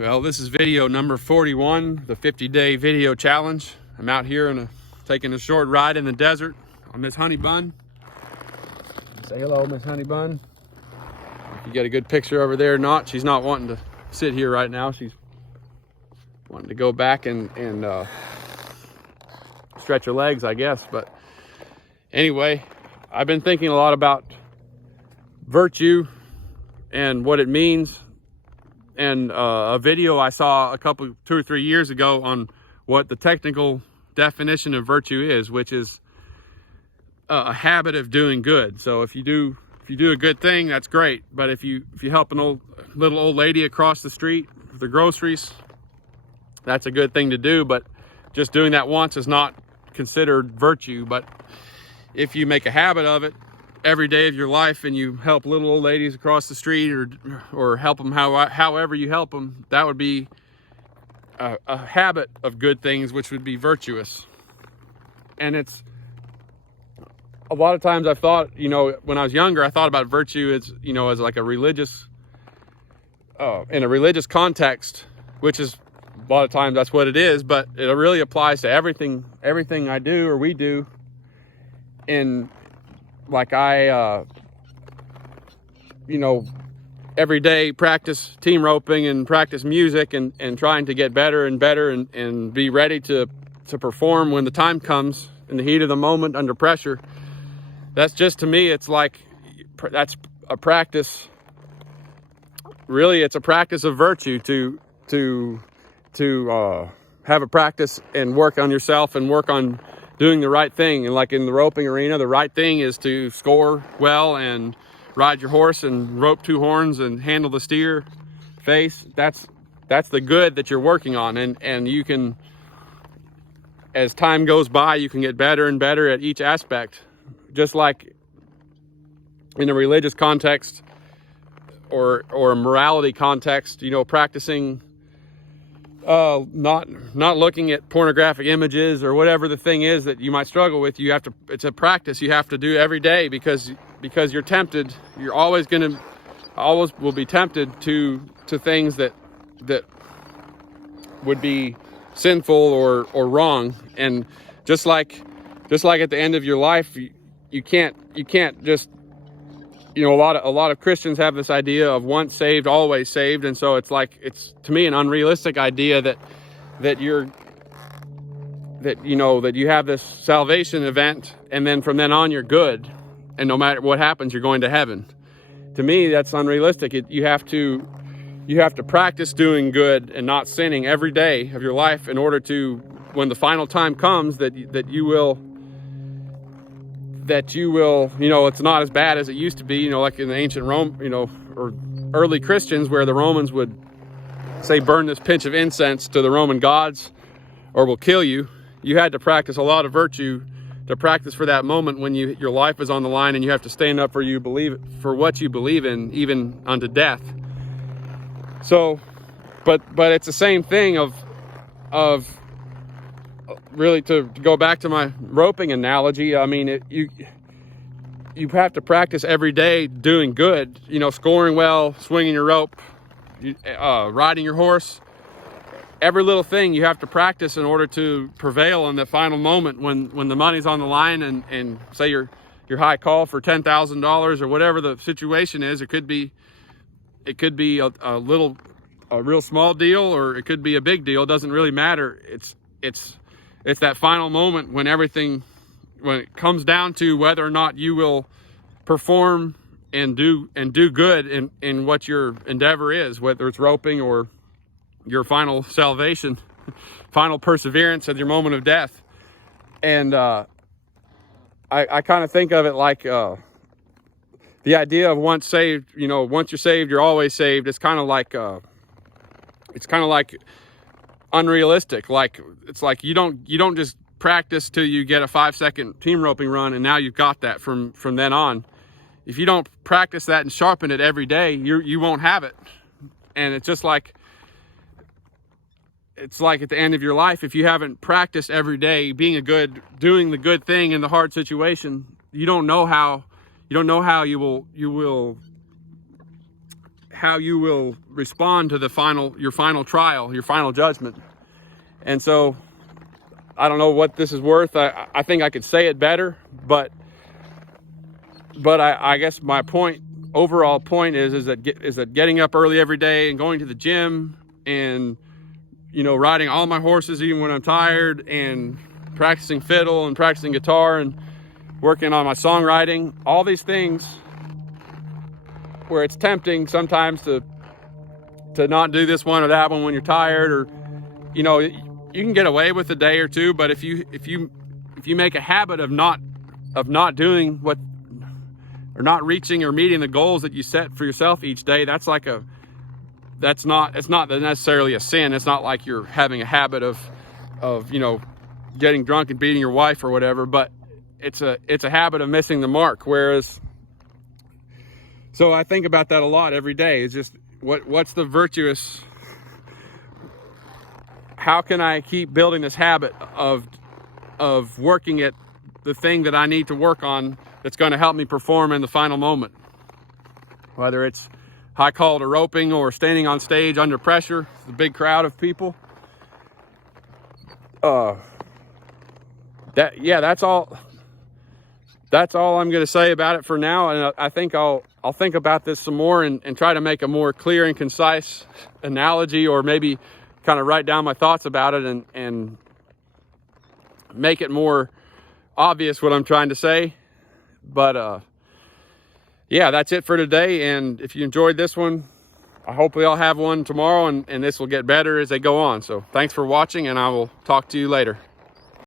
Well, this is video number 41, the 50-day video challenge. I'm out here taking a short ride in the desert on Miss Honey Bun. Say hello, Miss Honey Bun. If you get a good picture over there or not, she's not wanting to sit here right now. She's wanting to go back and stretch her legs, I guess. But anyway, I've been thinking a lot about virtue and what it means. And a video I saw 2 or 3 years ago on what the technical definition of virtue is, which is a habit of doing good. So if you do a good thing, that's great. But if you help an little old lady across the street with the groceries, that's a good thing to do. But just doing that once is not considered virtue. But if you make a habit of it every day of your life and you help little old ladies across the street or help them however you help them, that would be a habit of good things, which would be virtuous. And it's a lot of times I've thought, when I was younger, I thought about virtue as like a religious, in a religious context, which is a lot of times that's what it is, but it really applies to everything I do or we do. Like I, every day practice team roping and practice music and trying to get better and better and be ready to perform when the time comes in the heat of the moment under pressure. That's just, to me, it's like, that's a practice. Really, it's a practice of virtue to have a practice and work on yourself and work on doing the right thing. And like in the roping arena, the right thing is to score well and ride your horse and rope 2 horns and handle the steer face. That's the good that you're working on. And you can, as time goes by, you can get better and better at each aspect. Just like in a religious context or a morality context, practicing not looking at pornographic images or whatever the thing is that you might struggle with. It's a practice you have to do every day because you're tempted. You're always will be tempted to things that would be sinful or wrong. And just like at the end of your life, you can't just, a lot of Christians have this idea of once saved, always saved. And so it's to me an unrealistic idea that you have this salvation event and then from then on you're good. And no matter what happens, you're going to heaven. To me, that's unrealistic. You have to practice doing good and not sinning every day of your life in order to, when the final time comes, that you will, it's not as bad as it used to be, like in the ancient Rome, or early Christians, where the Romans would say, burn this pinch of incense to the Roman gods or we'll kill you. You had to practice a lot of virtue to practice for that moment when your life is on the line and you have to stand up for what you believe in, even unto death. So, but it's the same thing of really, to go back to my roping analogy. I mean, you have to practice every day doing good, scoring well, swinging your rope, riding your horse. Every little thing you have to practice in order to prevail in the final moment when the money's on the line and say your high call for $10,000 or whatever the situation is. It could be a real small deal, or it could be a big deal. It doesn't really matter. It's that final moment when it comes down to whether or not you will perform and do good in what your endeavor is, whether it's roping or your final salvation, final perseverance at your moment of death. And I kind of think of it like the idea of once saved, once you're saved, you're always saved. It's kind of like unrealistic. It's like you don't just practice till you get a 5-second team roping run and now you've got that from then on. If you don't practice that and sharpen it every day, you won't have it. And it's just like at the end of your life, if you haven't practiced every day doing the good thing in the hard situation, you don't know how you will how you will respond to your final trial, your final judgment. And so I don't know what this is worth. I think I could say it better, but I guess my overall point is that getting up early every day and going to the gym and, you know, riding all my horses even when I'm tired, and practicing fiddle and practicing guitar and working on my songwriting, all these things where it's tempting sometimes to not do this one or that one when you're tired, or, you know, you can get away with a day or two, but if you make a habit of not doing what, or not reaching or meeting the goals that you set for yourself each day, it's not necessarily a sin. It's not like you're having a habit of, you know, getting drunk and beating your wife or whatever, but it's a habit of missing the mark. So I think about that a lot every day. It's just, what's the virtuous, how can I keep building this habit of working at the thing that I need to work on that's going to help me perform in the final moment? Whether it's high call to roping or standing on stage under pressure, the big crowd of people. That's all I'm going to say about it for now. And I think I'll think about this some more and try to make a more clear and concise analogy, or maybe kind of write down my thoughts about it and make it more obvious what I'm trying to say. But yeah, that's it for today. And if you enjoyed this one, hopefully I'll have one tomorrow, and this will get better as they go on. So thanks for watching, and I will talk to you later.